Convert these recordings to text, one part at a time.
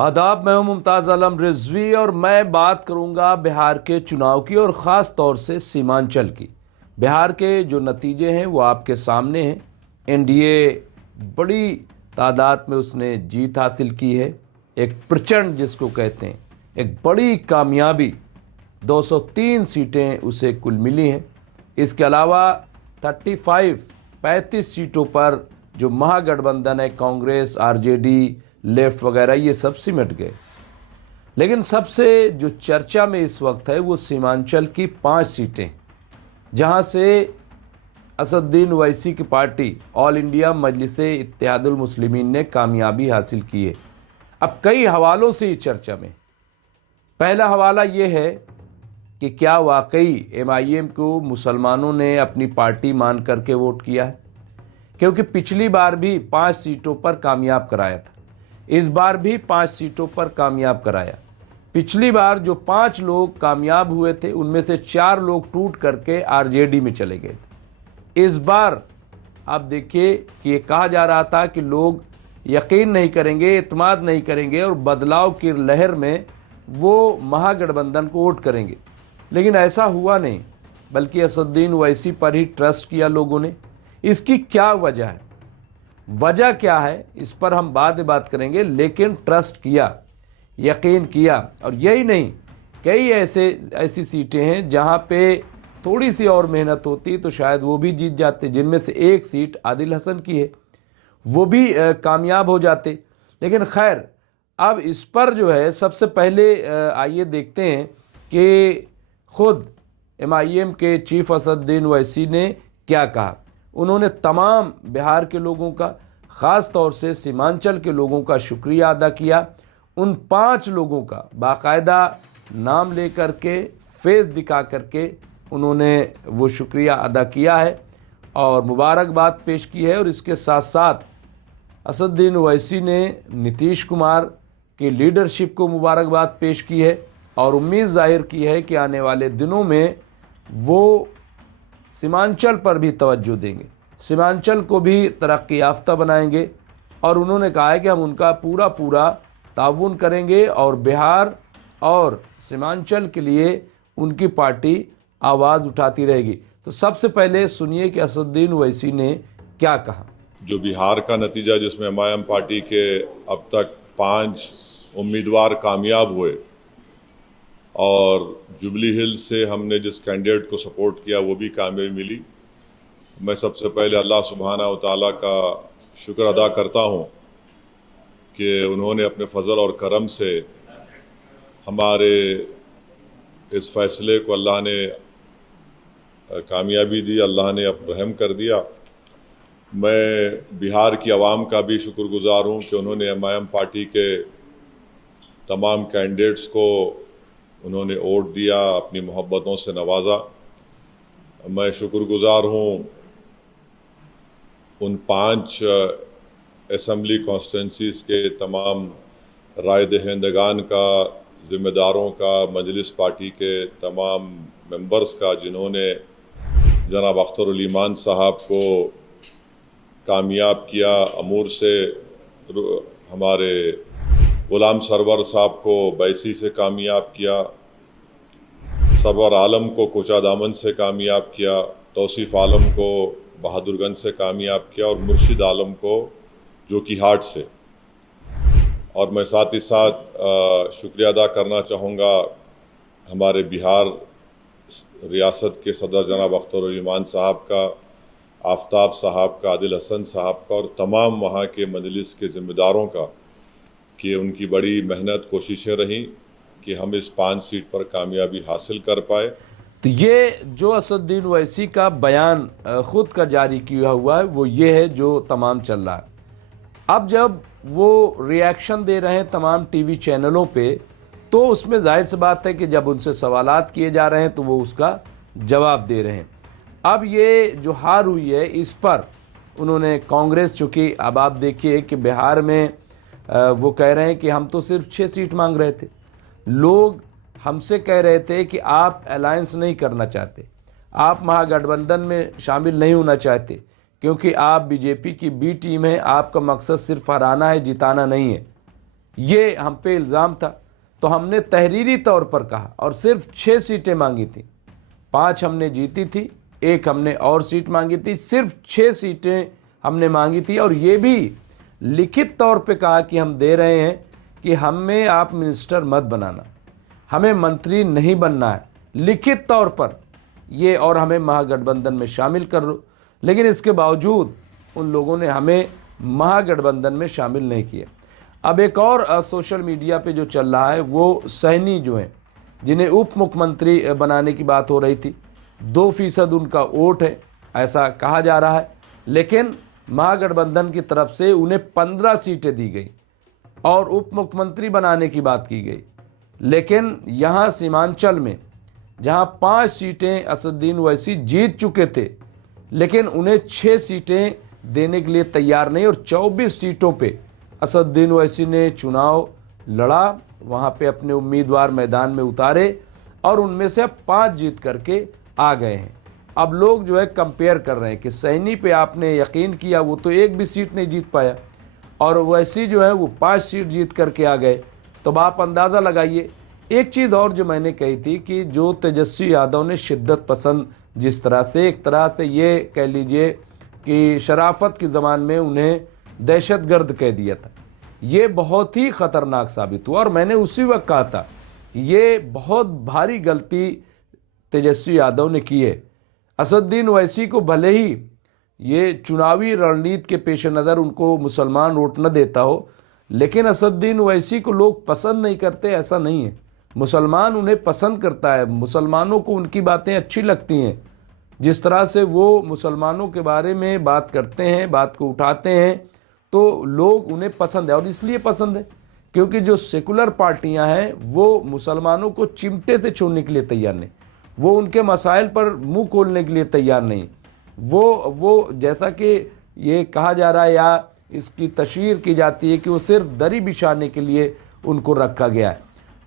आदाब, मैं हूं मुमताज़ आलम रिजवी और मैं बात करूंगा बिहार के चुनाव की और ख़ास तौर से सीमांचल की। बिहार के जो नतीजे हैं वो आपके सामने हैं। एनडीए बड़ी तादाद में उसने जीत हासिल की है। एक प्रचंड जिसको कहते हैं, एक बड़ी कामयाबी, 203 सीटें उसे कुल मिली हैं। इसके अलावा 35 सीटों पर जो महागठबंधन है, कांग्रेस, आरजेडी, लेफ्ट वगैरह, ये सब सिमट गए। लेकिन सबसे जो चर्चा में इस वक्त है वो सीमांचल की 5 सीटें, जहां से असदुद्दीन ओवैसी की party all India Majlise Ittehadul Muslimeen ने कामयाबी हासिल की है। अब कई हवालों से इस चर्चा में, पहला हवाला ये है कि क्या वाकई एमआईएम को मुसलमानों ने अपनी पार्टी मान करके वोट किया है, क्योंकि पिछली बार भी 5 सीटों पर कामयाब कराया था, इस बार भी 5 सीटों पर कामयाब कराया। पिछली बार जो 5 लोग कामयाब हुए थे उनमें से 4 लोग टूट करके आरजेडी में चले गए थे। इस बार आप देखिए कि ये कहा जा रहा था कि लोग यकीन नहीं करेंगे, इत्मीनान नहीं करेंगे और बदलाव की लहर में वो महागठबंधन को वोट करेंगे, लेकिन ऐसा हुआ नहीं, बल्कि असदुद्दीन ओवैसी पर ही ट्रस्ट किया लोगों ने। इसकी क्या वजह है, वजह क्या है, इस पर हम बाद में बात करेंगे, लेकिन ट्रस्ट किया, यकीन किया। और यही नहीं, कई ऐसी सीटें हैं जहां पे थोड़ी सी और मेहनत होती तो शायद वो भी जीत जाते, जिनमें से एक सीट आदिल हसन की है, वो भी कामयाब हो जाते। लेकिन खैर, अब इस पर जो है सबसे पहले आइए देखते हैं कि खुद एमआईएम के चीफ असदुद्दीन ओवैसी ने क्या कहा। उन्होंने तमाम बिहार के लोगों का, ख़ास तौर से सीमांचल के लोगों का शुक्रिया अदा किया। उन 5 लोगों का बाकायदा नाम लेकर के, फेस दिखा करके उन्होंने वो शुक्रिया अदा किया है और मुबारकबाद पेश की है। और इसके साथ साथ असदुद्दीन ओवैसी ने नीतीश कुमार की लीडरशिप को मुबारकबाद पेश की है और उम्मीद जाहिर की है कि आने वाले दिनों में वो सीमांचल पर भी तवज्जो देंगे, सीमांचल को भी तरक्की याफ्ता बनाएंगे। और उन्होंने कहा है कि हम उनका पूरा ताउन करेंगे और बिहार और सीमांचल के लिए उनकी पार्टी आवाज़ उठाती रहेगी। तो सबसे पहले सुनिए कि असदुद्दीन ओवैसी ने क्या कहा। जो बिहार का नतीजा, जिसमें एमआईएम पार्टी के अब तक 5 उम्मीदवार कामयाब हुए और जुबली हिल से हमने जिस कैंडिडेट को सपोर्ट किया वो भी कामयाबी मिली, मैं सबसे पहले अल्लाह सुब्हाना व तआला का शुक्र अदा करता हूँ कि उन्होंने अपने फजल और करम से हमारे इस फैसले को अल्लाह ने कामयाबी दी, अल्लाह ने अब रहम कर दिया। मैं बिहार की आवाम का भी शुक्रगुजार हूँ कि उन्होंने एमआईएम पार्टी के तमाम कैंडिडेट्स को उन्होंने वोट दिया, अपनी मोहब्बतों से नवाजा। मैं शुक्रगुजार हूँ उन 5 असम्बली कॉन्स्टिट्यूंसीज़ के तमाम राय दहिंदगान का, ज़िम्मेदारों का, मजलिस पार्टी के तमाम मेंबर्स का, जिन्होंने जनाब अख्तर उल ईमान साहब को कामयाब किया, अमूर से हमारे गुलाम सरवर साहब को बैसी से कामयाब किया, सरवर आलम को कोचा दामन से कामयाब किया, तौसीफ़ आलम को बहादुरगंज से कामयाब किया और मुर्शिद आलम को जोकीहाट से। और मैं साथ ही साथ शुक्रिया अदा करना चाहूँगा हमारे बिहार रियासत के सदर जनाब अख्तर उल ईमान साहब का, आफ्ताब साहब का, आदिल हसन साहब का और तमाम वहाँ के मजलिस के ज़िम्मेदारों का, कि उनकी बड़ी मेहनत, कोशिशें रहीं कि हम इस 5 सीट पर कामयाबी हासिल कर पाए। तो ये जो असदुद्दीन ओवैसी का बयान खुद का जारी किया हुआ है वो ये है जो तमाम चल रहा है। अब जब वो रिएक्शन दे रहे हैं तमाम टीवी चैनलों पे, तो उसमें जाहिर सी बात है कि जब उनसे सवालात किए जा रहे हैं तो वो उसका जवाब दे रहे हैं। अब ये जो हार हुई है इस पर उन्होंने कांग्रेस, चूँकि अब आप देखिए कि बिहार में वो कह रहे हैं कि हम तो सिर्फ 6 सीट मांग रहे थे, लोग हमसे कह रहे थे कि आप अलायंस नहीं करना चाहते, आप महागठबंधन में शामिल नहीं होना चाहते, क्योंकि आप बीजेपी की बी टीम है, आपका मकसद सिर्फ हराना है, जिताना नहीं है। ये हम पे इल्ज़ाम था। तो हमने तहरीरी तौर पर कहा और सिर्फ 6 सीटें मांगी थी, 5 हमने जीती थी, 1 हमने और सीट मांगी थी, सिर्फ 6 सीटें हमने मांगी थी। और ये भी लिखित तौर पे कहा कि हम दे रहे हैं कि हमें आप मिनिस्टर मत बनाना, हमें मंत्री नहीं बनना है, लिखित तौर पर ये, और हमें महागठबंधन में शामिल कर लो। लेकिन इसके बावजूद उन लोगों ने हमें महागठबंधन में शामिल नहीं किया। अब एक और सोशल मीडिया पे जो चल रहा है वो सहनी जो हैं, जिन्हें उप मुख्यमंत्री बनाने की बात हो रही थी, 2% उनका वोट है ऐसा कहा जा रहा है, लेकिन महागठबंधन की तरफ से उन्हें 15 सीटें दी गई और उप मुख्यमंत्री बनाने की बात की गई। लेकिन यहाँ सीमांचल में जहाँ 5 सीटें असदुद्दीन ओवैसी जीत चुके थे, लेकिन उन्हें 6 सीटें देने के लिए तैयार नहीं, और 24 सीटों पे असदुद्दीन ओवैसी ने चुनाव लड़ा, वहाँ पे अपने उम्मीदवार मैदान में उतारे और उनमें से अब 5 जीत करके आ गए हैं। अब लोग जो है कंपेयर कर रहे हैं कि सहनी पे आपने यकीन किया, वो तो एक भी सीट नहीं जीत पाया, और ओवैसी जो है वो 5 सीट जीत करके आ गए। तो आप अंदाज़ा लगाइए। एक चीज़ और जो मैंने कही थी कि जो तेजस्वी यादव ने शिद्दत पसंद, जिस तरह से एक तरह से ये कह लीजिए कि शराफत की ज़बान में उन्हें दहशतगर्द कह दिया था, ये बहुत ही ख़तरनाक साबित हुआ। और मैंने उसी वक्त कहा था ये बहुत भारी गलती तेजस्वी यादव ने की है। असदुद्दीन ओवैसी को भले ही ये चुनावी रणनीति के पेश नज़र उनको मुसलमान वोट न देता हो, लेकिन असदुद्दीन ओवैसी को लोग पसंद नहीं करते ऐसा नहीं है, मुसलमान उन्हें पसंद करता है। मुसलमानों को उनकी बातें अच्छी लगती हैं, जिस तरह से वो मुसलमानों के बारे में बात करते हैं, बात को उठाते हैं, तो लोग उन्हें पसंद है। और इसलिए पसंद है क्योंकि जो सेकुलर पार्टियां हैं वो मुसलमानों को चिमटे से छोड़ने के लिए तैयार नहीं, वो उनके मसाइल पर मुंह खोलने के लिए तैयार नहीं। वो जैसा कि ये कहा जा रहा है या इसकी तशहीर की जाती है कि वो सिर्फ दरी बिछाने के लिए उनको रखा गया है।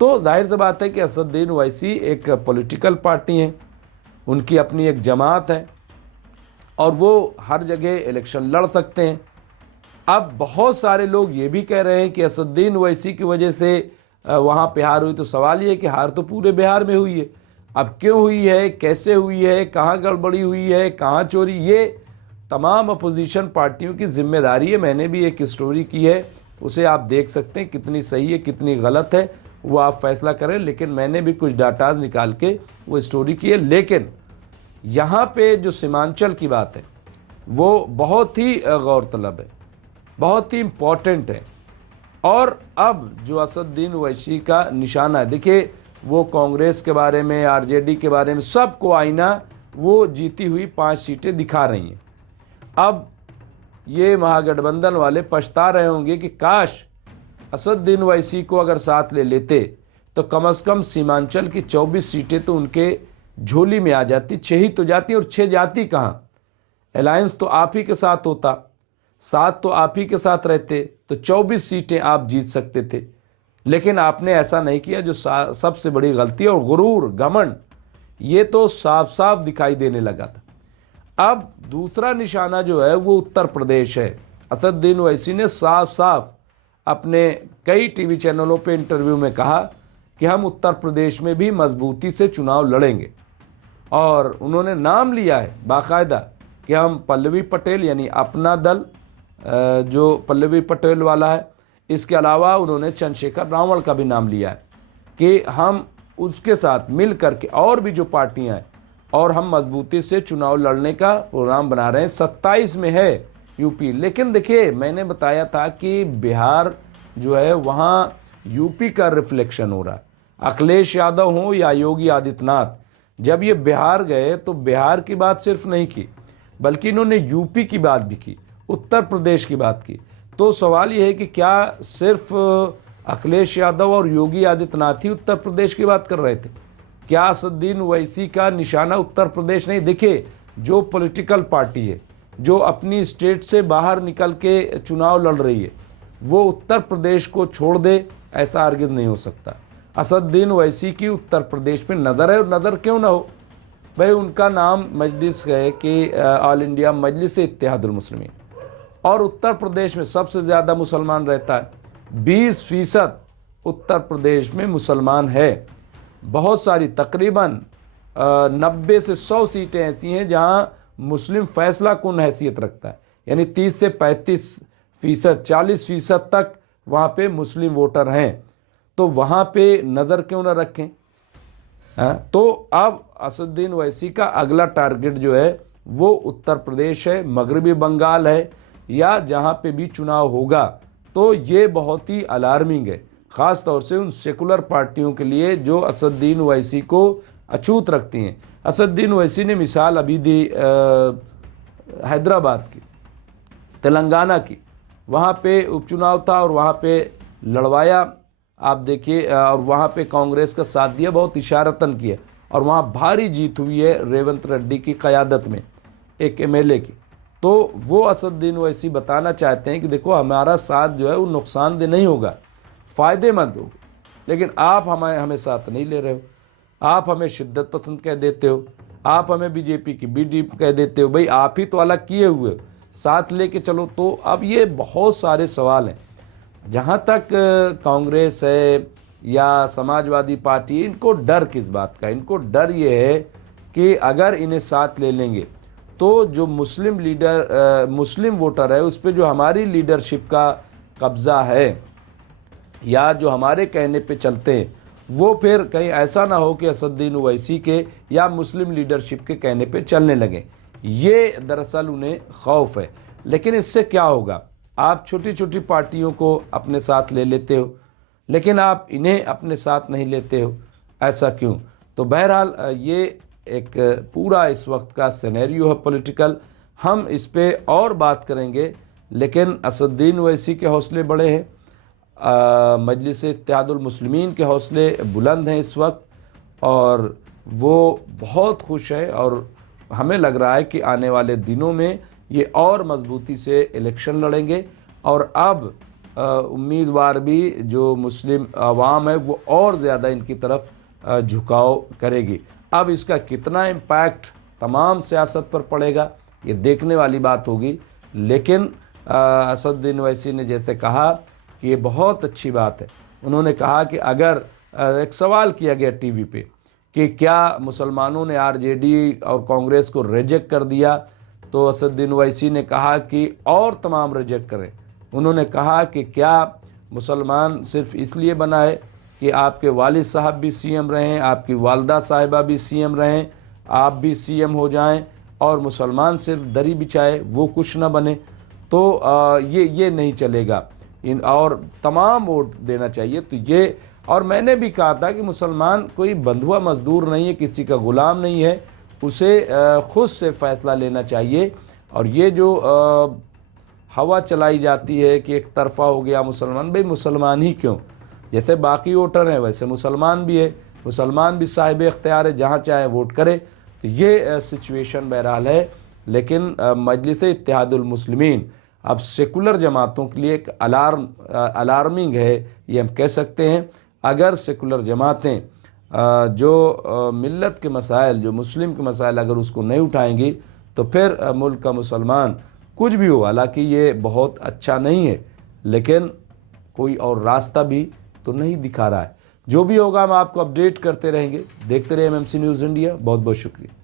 तो जाहिर सी बात है कि असदुद्दीन ओवैसी एक पॉलिटिकल पार्टी है, उनकी अपनी एक जमात है और वो हर जगह इलेक्शन लड़ सकते हैं। अब बहुत सारे लोग ये भी कह रहे हैं कि असदुद्दीन ओवैसी की वजह से वहाँ पे हार हुई। तो सवाल ये है कि हार तो पूरे बिहार में हुई है, अब क्यों हुई है, कैसे हुई है, कहाँ गड़बड़ी हुई है, कहाँ चोरी, ये तमाम अपोजिशन पार्टियों की जिम्मेदारी है। मैंने भी एक स्टोरी की है, उसे आप देख सकते हैं, कितनी सही है कितनी गलत है वो आप फैसला करें। लेकिन मैंने भी कुछ डाटाज निकाल के वो स्टोरी की है। लेकिन यहाँ पे जो सीमांचल की बात है वो बहुत ही गौरतलब है, बहुत ही इम्पॉर्टेंट है। और अब जो असदुद्दीन ओवैसी का निशाना है, देखिए वो कांग्रेस के बारे में, आरजेडी के बारे में, सबको आईना वो जीती हुई 5 सीटें दिखा रही हैं। अब ये महागठबंधन वाले पछता रहे होंगे कि काश असदुद्दीन ओवैसी को अगर साथ ले लेते तो कम से कम सीमांचल की 24 सीटें तो उनके झोली में आ जाती। 6 ही तो जाती, और 6 जाती कहाँ, अलायंस तो आप ही के साथ होता, साथ तो आप ही के साथ रहते, तो 24 सीटें आप जीत सकते थे। लेकिन आपने ऐसा नहीं किया, जो सबसे बड़ी गलती। और गुरूर, घमंड, ये तो साफ साफ दिखाई देने लगा था। अब दूसरा निशाना जो है वो उत्तर प्रदेश है। असदुद्दीन ओवैसी ने साफ साफ अपने कई टीवी चैनलों पे इंटरव्यू में कहा कि हम उत्तर प्रदेश में भी मजबूती से चुनाव लड़ेंगे, और उन्होंने नाम लिया है बाकायदा कि हम पल्लवी पटेल यानी अपना दल जो पल्लवी पटेल वाला है, इसके अलावा उन्होंने चंद्रशेखर रावण का भी नाम लिया है कि हम उसके साथ मिल करके और भी जो पार्टियां हैं, और हम मजबूती से चुनाव लड़ने का प्रोग्राम बना रहे हैं। 27 में है यूपी। लेकिन देखिए मैंने बताया था कि बिहार जो है वहाँ यूपी का रिफ्लेक्शन हो रहा है। अखिलेश यादव हो या योगी आदित्यनाथ, जब ये बिहार गए तो बिहार की बात सिर्फ नहीं की, बल्कि इन्होंने यूपी की बात भी की, उत्तर प्रदेश की बात की। तो सवाल ये है कि क्या सिर्फ अखिलेश यादव और योगी आदित्यनाथ ही उत्तर प्रदेश की बात कर रहे थे? क्या असदुद्दीन ओवैसी का निशाना उत्तर प्रदेश नहीं? देखिए जो पॉलिटिकल पार्टी है जो अपनी स्टेट से बाहर निकल के चुनाव लड़ रही है, वो उत्तर प्रदेश को छोड़ दे, ऐसा हरगिज़ नहीं हो सकता। असदुद्दीन ओवैसी की उत्तर प्रदेश में नज़र है, और नज़र क्यों ना हो भाई, उनका नाम मजलिस है कि ऑल इंडिया मजलिस इत्तेहादुल मुस्लिमीन, और उत्तर प्रदेश में सबसे ज़्यादा मुसलमान रहता है। 20% उत्तर प्रदेश में मुसलमान है। बहुत सारी तकरीबन 90 से 100 सीटें ऐसी हैं जहां मुस्लिम फैसला कुन हैसियत रखता है, यानी 30 से 35%, 40% तक वहाँ पे मुस्लिम वोटर हैं। तो वहाँ पे नज़र क्यों ना रखें? तो अब असदुद्दीन ओवैसी का अगला टारगेट जो है वो उत्तर प्रदेश है, मगरबी बंगाल है, या जहाँ पे भी चुनाव होगा। तो ये बहुत ही अलार्मिंग है, ख़ास तौर से उन सेकुलर पार्टियों के लिए जो असदुद्दीन ओवैसी को अछूत रखती हैं। असदुद्दीन ओवैसी ने मिसाल अभी दी हैदराबाद की, तेलंगाना की, वहाँ पे उपचुनाव था और वहाँ पे लड़वाया, आप देखिए, और वहाँ पे कांग्रेस का साथ दिया, बहुत इशारतन किया, और वहाँ भारी जीत हुई है रेवंत रेड्डी की क़यादत में, एक एमएलए की। तो वो असदुद्दीन ओवैसी बताना चाहते हैं कि देखो हमारा साथ जो है वो नुकसानदेह नहीं होगा, फ़ायदेमंद होगा, लेकिन आप हमें साथ नहीं ले रहे हो। आप हमें शिद्दत पसंद कह देते हो, आप हमें बीजेपी की बी डीप कह देते हो। भाई आप ही तो अलग किए हुए हो, साथ लेके चलो। तो अब ये बहुत सारे सवाल हैं। जहाँ तक कांग्रेस है या समाजवादी पार्टी, इनको डर किस बात का? इनको डर ये है कि अगर इन्हें साथ ले लेंगे तो जो मुस्लिम वोटर है उस पर जो हमारी लीडरशिप का कब्ज़ा है या जो हमारे कहने पे चलते हैं, वो फिर कहीं ऐसा ना हो कि असदुद्दीन ओवैसी के या मुस्लिम लीडरशिप के कहने पे चलने लगे। ये दरअसल उन्हें खौफ है। लेकिन इससे क्या होगा? आप छोटी छोटी पार्टियों को अपने साथ ले लेते हो, लेकिन आप इन्हें अपने साथ नहीं लेते हो, ऐसा क्यों? तो बहरहाल ये एक पूरा इस वक्त का सिनेरियो है पॉलिटिकल। हम इस पे और बात करेंगे, लेकिन असदुद्दीन ओवैसी के हौसले बड़े हैं, मजलिस इत्तेहादुल मुस्लिमीन के हौसले बुलंद हैं इस वक्त, और वो बहुत खुश है। और हमें लग रहा है कि आने वाले दिनों में ये और मजबूती से इलेक्शन लड़ेंगे, और अब उम्मीदवार भी जो मुस्लिम आवाम है वो और ज़्यादा इनकी तरफ झुकाव करेगी। अब इसका कितना इम्पैक्ट तमाम सियासत पर पड़ेगा ये देखने वाली बात होगी। लेकिन असदुद्दीन ओवैसी ने जैसे कहा कि ये बहुत अच्छी बात है। उन्होंने कहा कि अगर एक सवाल किया गया टीवी पे कि क्या मुसलमानों ने आरजेडी और कांग्रेस को रिजेक्ट कर दिया, तो असदुद्दीन ओवैसी ने कहा कि और तमाम रिजेक्ट करें। उन्होंने कहा कि क्या मुसलमान सिर्फ इसलिए बना है कि आपके वालिद साहब भी सीएम रहें, आपकी वालदा साहिबा भी सीएम रहें, आप भी सीएम हो जाएं, और मुसलमान सिर्फ दरी बिछाए वो कुछ ना बने? तो ये नहीं चलेगा, और तमाम वोट देना चाहिए। तो ये, और मैंने भी कहा था कि मुसलमान कोई बंधुआ मजदूर नहीं है, किसी का गुलाम नहीं है, उसे खुद से फैसला लेना चाहिए। और ये जो हवा चलाई जाती है कि एक तरफा हो गया मुसलमान, भाई मुसलमान ही क्यों? जैसे बाकी वोटर हैं वैसे मुसलमान भी है, मुसलमान भी साहिब इख्तियार है, जहाँ चाहे वोट करे। तो ये सिचुएशन बहरहाल है। लेकिन मजलिस इत्तेहादुल मुस्लिमीन अब सेकुलर जमातों के लिए एक अलार्मिंग है, ये हम कह सकते हैं। अगर सेकुलर जमातें जो मिल्लत के मसाइल, जो मुस्लिम के मसाइल, अगर उसको नहीं उठाएंगी तो फिर मुल्क का मुसलमान कुछ भी हो, हालांकि ये बहुत अच्छा नहीं है, लेकिन कोई और रास्ता भी तो नहीं दिखा रहा है। जो भी होगा हम आपको अपडेट करते रहेंगे। देखते रहिए एमएमसी न्यूज़ इंडिया। बहुत बहुत शुक्रिया।